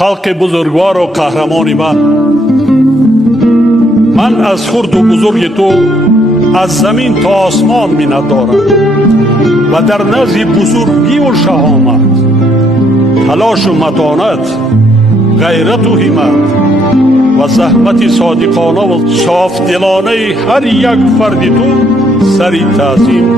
خلق بزرگوار و قهرمان من از خرد و بزرگ تو از زمین تا آسمان منت دارم و در نزد بزرگی و شهامت، تلاش و متانت، غیرت و همت و زحمت صادقانه و صاف دلانه هر یک فرد تو سری تعظیم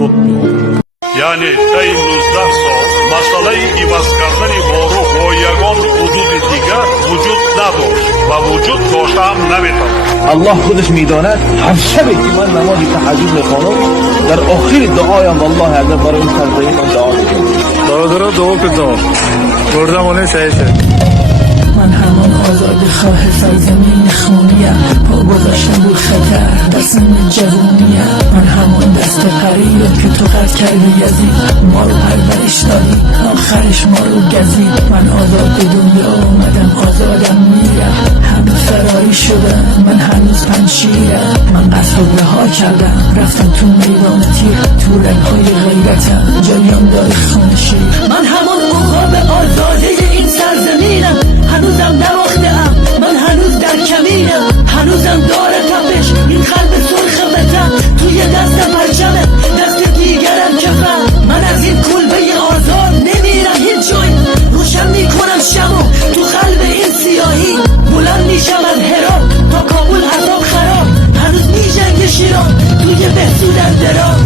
رد می‌آورد. یعنی طی 19 سال مسئله عوض کردن واروح با یگان حدود دیگر وجود نداشت و وجود داشته هم نمی‌تواند. الله خودش میداند هر شبی که من نماز تهجد میخوانم در آخر دعایم والله اگر برای این سرزمین من دعا میکنم. دعا کن گردمونه صحیح من همان آزاد خواه سرزمین خونیم، پا گذاشتم رو خطر در سن جوونیم. من همان دست قریبم که تو قد کردی یزید، ما رو پرورش دادی آخرش ما رو گزید. من آزاد به دنیا آمدم آزادم میرم، همه فراری شدم من هنوز پنشیرم. من قصد رو رها کردم رفتم تو میدان تیر، تو رنگهای غیرتم جریان داره خون شیر. من همان عقاب آزاده این سرزمینم، هنوزم نباخته‌ام من هنوز در کمینم. هنوزم داره تپش این قلب سرخ وطن، توی دست پرچمه دست دیگرم کفن. من از این کلبه آزاد نمیرم هیچ جایی، روشن میکنم شمو تو قلب این سیاهی. بلند میشم از هرات تا کابل عذاب خراب، هنوز میجنگ شیران توی بهسود اندراب.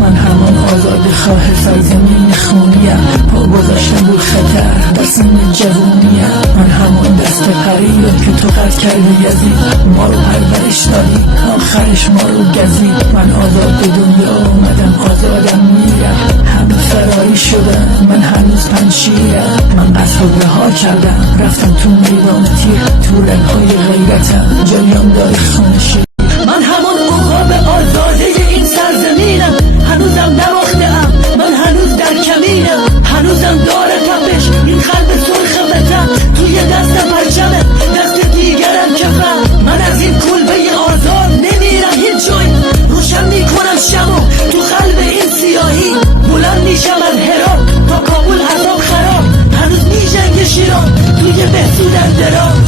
من همان آزاد خواه سرزمین خونیم، پا گذاشتم رو خطر در سن جوونیم. من همان دست قریبم که تو قد کردی یزید، ما رو پرورش دادی آخرش ما رو گزید. من آزاد به دنیا آمدم آزادم میرم، همه فراری شدم من هنوز پنشیرم. من قصد رو رها کردم رفتم تو میدان تیر، تو رنگهای غیرتم جریان داره خون شیر. من همان عقاب آزاده این سرزمینم، هنوزم نباخته‌ام من هنوز در کمینم. هنوزم داره تپش این قلب سرخ وطن، توی دست پرچمه دست دیگرم کفن. من از این کلبه آزاد نمیرم هیچ جایی، روشن میکنم شمو تو قلب این سیاهی. بلند میشم از هرات تا کابل عذاب خراب، هنوز میجنگ شیران توی بهسود اندراب.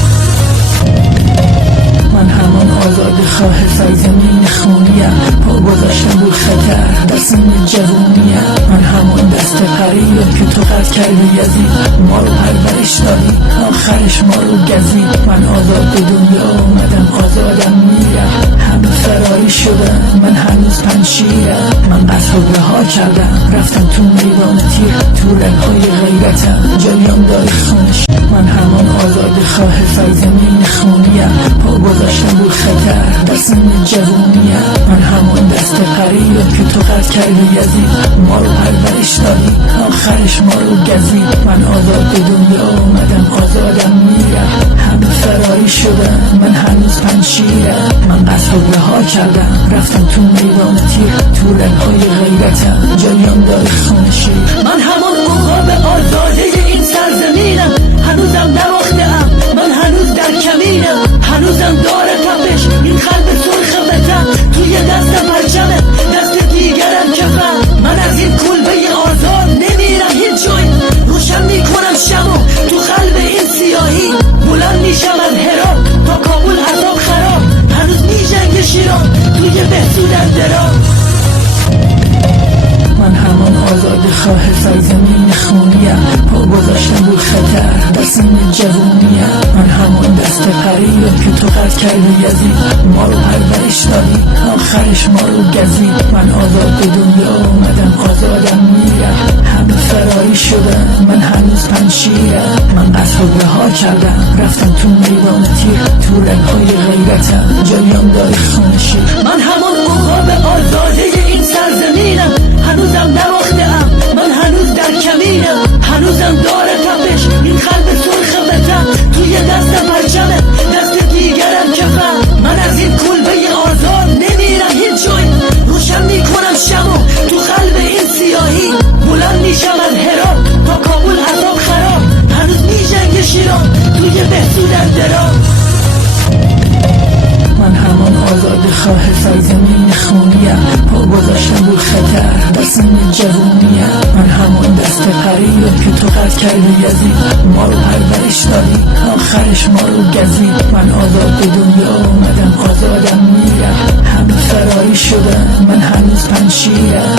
من همان آزاد خواه سرزمین خونیم، پا گذاشتم رو خطر در سن جوونیم. من همان دست قریبم که تو قد کردی یزید، ما رو پرورش دادی آخرش ما رو گزید. من آزاد به دنیا آمدم آزادم میرم، همه فراری شدم من هنوز پنشیرم. من قصد رو رها کردم رفتم تو میدان تیر، تو رنگهای غیرتم جریان داره خون شیر. من همان آزاد خواه سرزمین خونیم، پا گذاشتم رو خطر در سن جوونیم. من همان دست قریبم که تو قد کردی یزید، ما رو پرورش دادی آخرش ما رو گزید. من آزاد به دنیا آمدم آزادم میرم، همه فراری شدم من هنوز پنشیرم. من قصد رو رها کردم رفتم تو میدان تیر، تو رنگهای غیرتم جریان داره خون شیر. من همان عقاب آزاده این سرزمینم، هنوزم نباخته‌ام من هنوز در کمینم. هنوزم داره تپش این قلب سرخ وطن، توی دست پرچمه دست دیگرم کفن. من از این کلبه آزاد نمیرم هیچ جایی، روشن میکنم شمو تو قلب این سیاهی. بلند میشم از هرات تا کابل عذاب خراب، هنوز میجنگ شیران توی بهسود اندراب. من همان آزاد خواه سرزمین خونیم، پا گذاشتم رو خطر در سن جوونیم. من همان دست قریبم که تو قد کردی یزید، ما رو پرورش دادی آخرش ما رو گزید. من آزاد به دنیا آمدم آزادم میرم، همه فراری شدم من هنوز پنشیرم. من قصد رو رها کردم رفتم تو میدان تیر، تو رنگهای غیرتم جریان داره خون شیر. من همان عقاب آزاده این سرزمینم، هنوزم نباخته‌ام من هنوز در کمینم. هنوزم داره تپش این قلب سرخ وطن، توی دست پرچمه دست دیگرم کفن. من از این کلبه آزاد نمیرم هیچ جایی، روشن میکنم شمو تو قلب این سیاهی. بلند میشم از هرات تا کابل عذاب خراب، هنوز میجنگ شیران توی بهسود اندراب. من همان آزاد خواه سرزمین خونیم، پا گذاشتم رو خطر در سن جوونیم. من همان دست قریبم که تو قتل کردی یزید، ما رو پرورش دادی آخرش ما رو گزید. من آزاد به دنیا آمدم آزادم میرم، همه فراری شدن من هنوز پنشیرم.